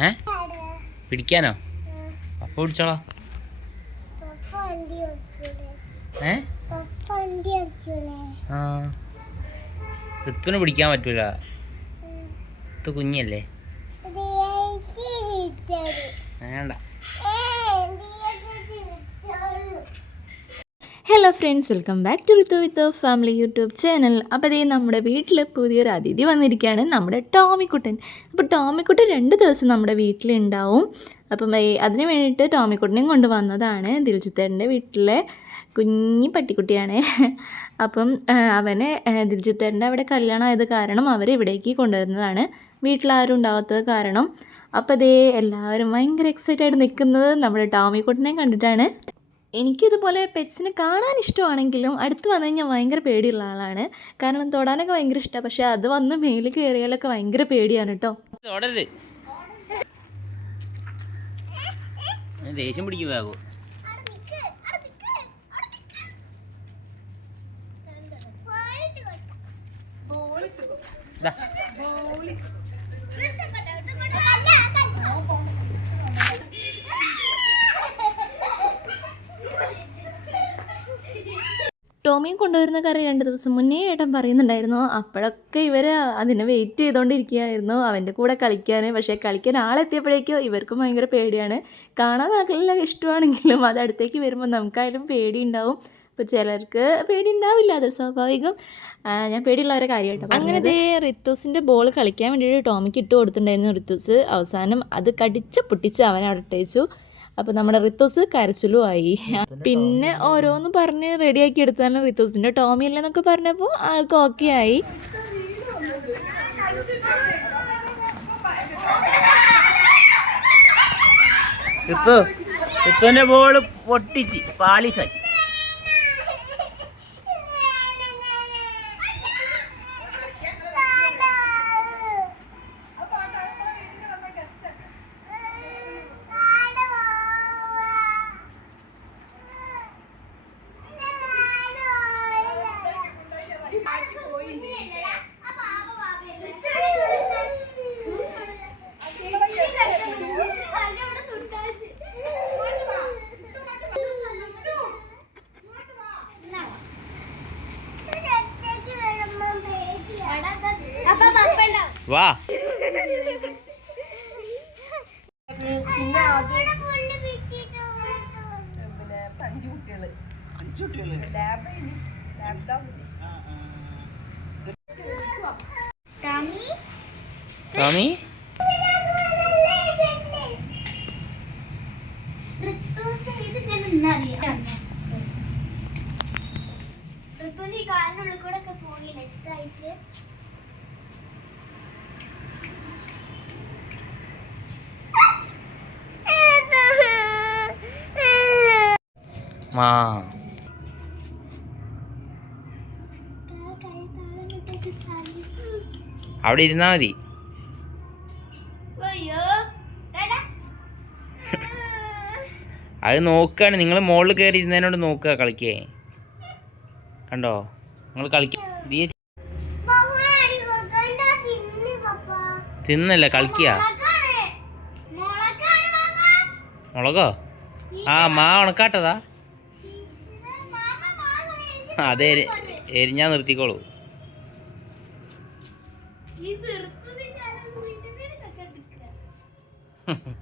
ഏ? പിടിക്കാനോ? പപ്പ പിടിച്ചോളാ. ഏ? ആ. ഋത്തുവിന് പിടിക്കാൻ പറ്റൂല. ഋത്തു കുഞ്ഞല്ലേ? വേണ്ട. Hello friends welcome back to Rithu with family YouTube channel അപ്പോൾ അതേ നമ്മുടെ വീട്ടിൽ പുതിയൊരു അതിഥി വന്നിരിക്കുകയാണ് നമ്മുടെ ടോമിക്കുട്ടൻ. അപ്പോൾ ടോമിക്കുട്ടൻ രണ്ട് ദിവസം നമ്മുടെ വീട്ടിലുണ്ടാവും. അപ്പം അതിന് വേണ്ടിയിട്ട് ടോമിക്കുട്ടനെയും കൊണ്ടുവന്നതാണ് ദിൽജിത്തേട്ടന്റെ വീട്ടിലെ കുഞ്ഞി പട്ടിക്കുട്ടിയാണ്. അപ്പം അവനെ ദിൽജിത്തേട്ടന്റെ അവിടെ കല്യാണം ആയത് കാരണം അവർ ഇവിടേക്ക് കൊണ്ടുവരുന്നതാണ്. വീട്ടിലാരും ഉണ്ടാവാത്തത് കാരണം. അപ്പോൾ അതേ എല്ലാവരും ഭയങ്കര എക്സൈറ്റഡ് നിൽക്കുന്നത് നമ്മുടെ ടോമിക്കുട്ടനെ കണ്ടിട്ടാണ്. എനിക്കിതുപോലെ പെറ്റ്സിനെ കാണാൻ ഇഷ്ടമാണെങ്കിലും അടുത്ത് വന്നു കഴിഞ്ഞാൽ ഭയങ്കര പേടിയുള്ള ആളാണ്. കാരണം തൊടാനൊക്കെ ഭയങ്കര ഇഷ്ടമാണ് പക്ഷേ അത് വന്ന് മേലിൽ കയറിയാലൊക്കെ ഭയങ്കര പേടിയാണ് കേട്ടോ ദേഷ്യം പിടിക്കുമാകൂ ടോമിയും കൊണ്ടുവരുന്ന കറി രണ്ട് ദിവസം മുന്നേ ഏട്ടൻ പറയുന്നുണ്ടായിരുന്നു അപ്പോഴൊക്കെ ഇവർ അതിനെ വെയിറ്റ് ചെയ്തുകൊണ്ടിരിക്കുകയായിരുന്നു അവന്റെ കൂടെ കളിക്കാൻ പക്ഷേ കളിക്കാൻ ആളെത്തിയപ്പോഴേക്കും ഇവർക്കും ഭയങ്കര പേടിയാണ്. കാണാൻ നല്ല ഇഷ്ടമാണെങ്കിലും അത് അടുത്തേക്ക് വരുമ്പോൾ നമുക്കായാലും പേടിയുണ്ടാവും. അപ്പോൾ ചിലർക്ക് പേടി ഉണ്ടാവില്ല അത് സ്വാഭാവികം. ഞാൻ പേടിയുള്ളവരെ കാര്യമായിട്ട് അങ്ങനെ ദേ റിത്തൂസിന്റെ ബോൾ കളിക്കാൻ വേണ്ടിയിട്ട് ടോമിക്ക് ഇട്ട് കൊടുത്തിട്ടുണ്ടായിരുന്നു റിത്തൂസ്. അവസാനം അത് കടിച്ച് പൊട്ടിച്ച് അവൻ അവിടെ ഇട്ടേച്ചു. അപ്പോൾ നമ്മുടെ റിത്തോസ് കരച്ചിലും ആയി. പിന്നെ ഓരോന്ന് പറഞ്ഞ് റെഡിയാക്കി എടുത്താലും റിത്തോസിന്റെ. ടോമി അല്ലെന്നൊക്കെ പറഞ്ഞപ്പോൾ ആൾക്ക് ഓക്കെ ആയി. ബോൾ പൊട്ടിച്ച് പാളിസായി വാ. ടോമി? കാലിനുള്ളിൽ കൂടെ ഒക്കെ പോയി നെക്സ്റ്റ് മാ അവിടെ ഇരുന്നാ മതി. അത് നോക്കുകയാണ് നിങ്ങൾ മുകളിൽ കയറി ഇരുന്നതിനോട് നോക്കുക കളിക്കേ. കണ്ടോ? നിങ്ങൾ കളിക്ക. തിന്നല്ല? കളിക്കുക മുളകോ? ആ മാ ഉണക്കാട്ടതാ. അതെ എരിഞ്ഞാ നിർത്തിക്കോളൂ. ഈ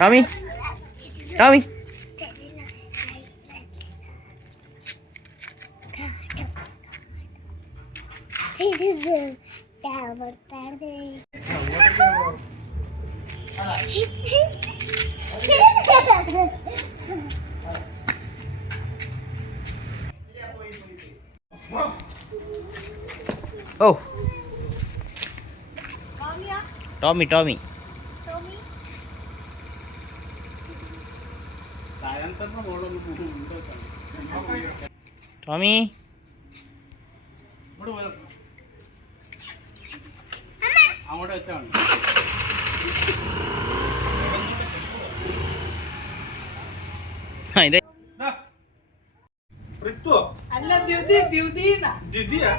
ടോമി ടോമി ടോമി ഓ ടോമി ടോമി ടോമി. അങ്ങോട്ട് വെച്ചാണ് റിത്തുവോ അല്ല ദ്യുതി ദ്യുതീന. ജിതിയാ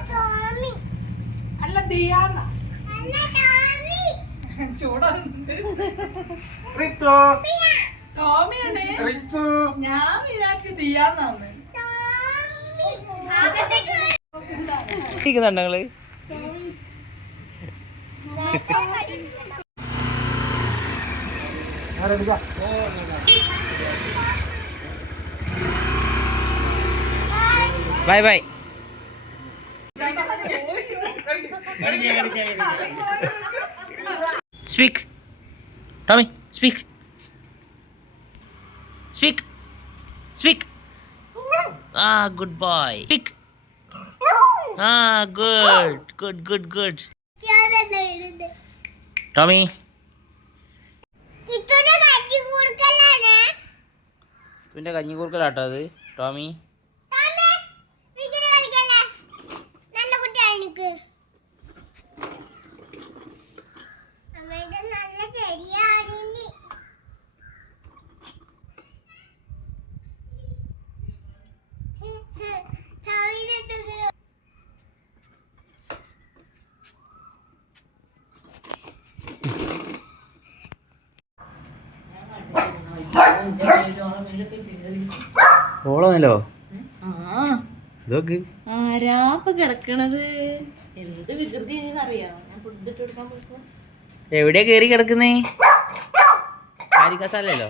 അല്ല ദിയാന. ചൂടുണ്ട് റിത്തു ടോമിയാണ് ഞാൻ വിചാരിച്ചു അകത്തേക്ക് ഇരിക്കുന്നുണ്ടോ നിങ്ങൾ? Bye bye. Speak Tommy speak speak ആ ഗുഡ് ബോയ് സ്പീക്ക് ആ good good good good. Tommy ഇതൊരു കഞ്ഞി കുറുക്കലാണ്. പിന്നെ കഞ്ഞി കൂർക്കലാട്ടോ അത്. ടോമി, ഓളമല്ലോ ആ. ഇതൊക്കെ. ആരാപ്പ കിടക്കണത്? എന്ത് വികൃതി ഞാൻ ഫുഡ് ഇട്ട് കൊടുക്കാൻ എവിടെയാ കേറി കിടക്കുന്നേ? കാരിക്കസാലല്ലോ